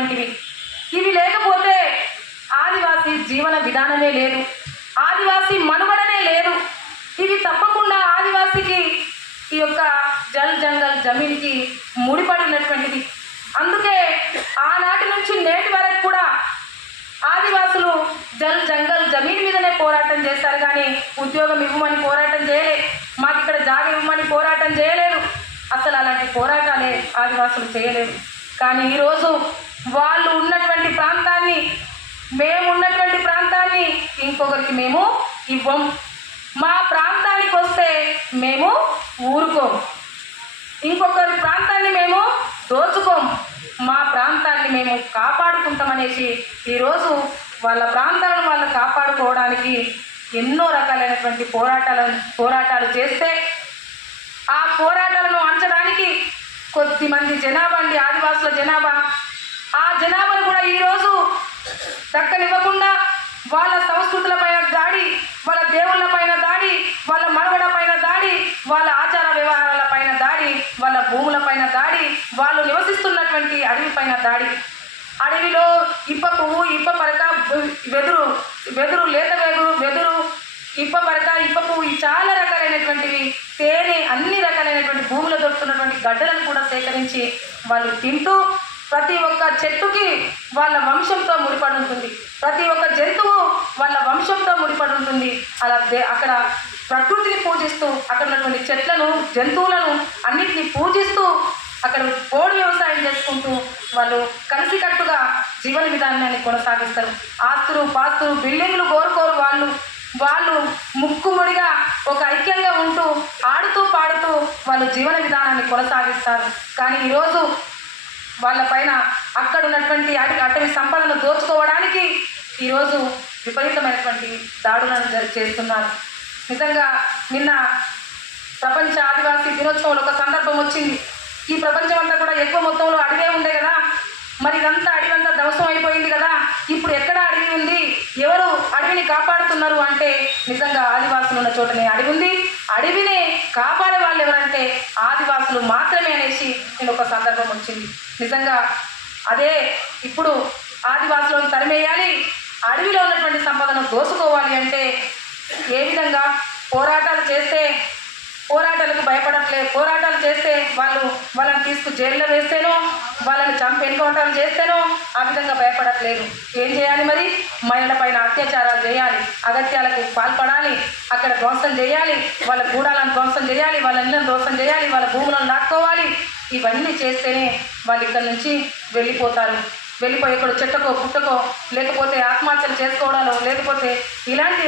ఇటువంటివి ఇవి లేకపోతే ఆదివాసీ జీవన విధానమే లేదు. ఆదివాసీ మనుగడనే లేదు. ఇవి తప్పకుండా ఆదివాసికి ఈ యొక్క జల్ జంగల్ జమీన్కి ముడిపడినటువంటిది అందుకే ఆనాటి నుంచి నేటి వరకు కూడా ఆదివాసులు జల్ జంగల్ జమీన్ మీదనే పోరాటం చేస్తారు కానీ ఉద్యోగం ఇవ్వమని పోరాటం చేయలేదు మాకు ఇక్కడ జాగ ఇవ్వమని పోరాటం చేయలేదు. అసలు అలాంటి పోరాటాలే ఆదివాసులు చేయలేదు. కానీ ఈరోజు వాళ్ళు ఉన్నటువంటి ప్రాంతాన్ని మేము ఉన్నటువంటి ప్రాంతాన్ని ఇంకొకరికి మేము ఇవ్వం. మా ప్రాంతానికి వస్తే మేము ఊరుకోం. ఇంకొకరి ప్రాంతాన్ని మేము దోచుకోం. మా ప్రాంతాన్ని మేము కాపాడుకుంటామనేసి ఈరోజు వాళ్ళ ప్రాంతాలను వాళ్ళు కాపాడుకోవడానికి ఎన్నో రకాలైనటువంటి పోరాటాలను పోరాటాలు చేస్తే ఆ పోరాటాలను అంచడానికి కొద్దిమంది జనాభా అండి ఆదివాసుల జనాభా. జనాభాను కూడా ఈరోజు దక్కనివ్వకుండా వాళ్ళ సంస్కృతుల పైన దాడి వాళ్ళ దేవుళ్ళ పైన దాడి వాళ్ళ మనుగడ పైన దాడి వాళ్ళ ఆచార వ్యవహారాల పైన దాడి వాళ్ళ భూముల పైన దాడి వాళ్ళు నివసిస్తున్నటువంటి అడవి పైన దాడి. అడవిలో ఇప్ప పువ్వు ఇప్ప పరక వెదురు వెదురు లేత వెదురు వెదురు ఇప్ప పరక ఇప్ప పువ్వు చాలా రకాలైనటువంటివి తేనె అన్ని రకాలైనటువంటి భూములు దొరుకుతున్నటువంటి గడ్డలను కూడా సేకరించి వాళ్ళు తింటూ ప్రతి ఒక్క చెట్టుకి వాళ్ళ వంశంతో ముడిపడి ఉంటుంది ప్రతి ఒక్క జంతువు వాళ్ళ వంశంతో ముడిపడి ఉంటుంది అలా అక్కడ ప్రకృతిని పూజిస్తూ అక్కడ ఉన్నటువంటి చెట్లను జంతువులను అన్నిటిని పూజిస్తూ అక్కడ పోడు వ్యవసాయం చేసుకుంటూ వాళ్ళు కలిసికట్టుగా జీవన విధానాన్ని కొనసాగిస్తారు. ఆస్తులు పాస్తులు బిల్డింగ్లు కోరుకోరు వాళ్ళు. వాళ్ళు ముక్కుముడిగా ఒక ఐక్యంగా ఉంటూ ఆడుతూ పాడుతూ వాళ్ళు జీవన విధానాన్ని కొనసాగిస్తారు. కానీ ఈరోజు వాళ్ళ పైన అక్కడ ఉన్నటువంటి అటవి సంపదను దోచుకోవడానికి ఈరోజు విపరీతమైనటువంటి దాడులను చేస్తున్నారు. నిజంగా నిన్న ప్రపంచ ఆదివాసీ దినోత్సవంలో ఒక సందర్భం వచ్చింది. ఈ ప్రపంచం అంతా కూడా ఎక్కువ మొత్తంలో అడిగే ఉండే కదా. మరి ఇదంతా అడవి అంతా ధ్వంసం అయిపోయింది కదా. ఇప్పుడు ఎక్కడ అడవి ఉంది? ఎవరు అడవిని కాపాడుతున్నారు అంటే నిజంగా ఆదివాసులు ఉన్న చోటనే అడవి ఉంది. అడవిని కాపాడు వాళ్ళు ఆదివాసులు మాత్రమే అనేసి నేను ఒక సందర్భం వచ్చింది. నిజంగా అదే ఇప్పుడు ఆదివాసులను తరిమేయాలి అడవిలో ఉన్నటువంటి సంపదను దోసుకోవాలి అంటే ఏ విధంగా పోరాటాలు చేస్తే పోరాటాలకు భయపడట్లేదు పోరాటాలు చేస్తే వాళ్ళు వాళ్ళని తీసుకు జైల్లో వేస్తేనో వాళ్ళని చంపి ఎన్కౌంటర్లు చేస్తేనో ఆ విధంగా భయపడట్లేదు. ఏం చేయాలి మరి? మహిళల పైన అత్యాచారాలు చేయాలి అగత్యాలకు పాల్పడాలి అక్కడ ధ్వంసం చేయాలి వాళ్ళ గూడాలను ధ్వంసం చేయాలి వాళ్ళ ఇళ్ళను ధ్వంసం చేయాలి వాళ్ళ భూములను లాక్కోవాలి. ఇవన్నీ చేస్తేనే వాళ్ళు ఇక్కడ నుంచి వెళ్ళిపోతారు. వెళ్ళిపోయి ఇక్కడ చెట్టకో పుట్టకో లేకపోతే ఆత్మహత్యలు చేసుకోవడాలో లేకపోతే ఇలాంటి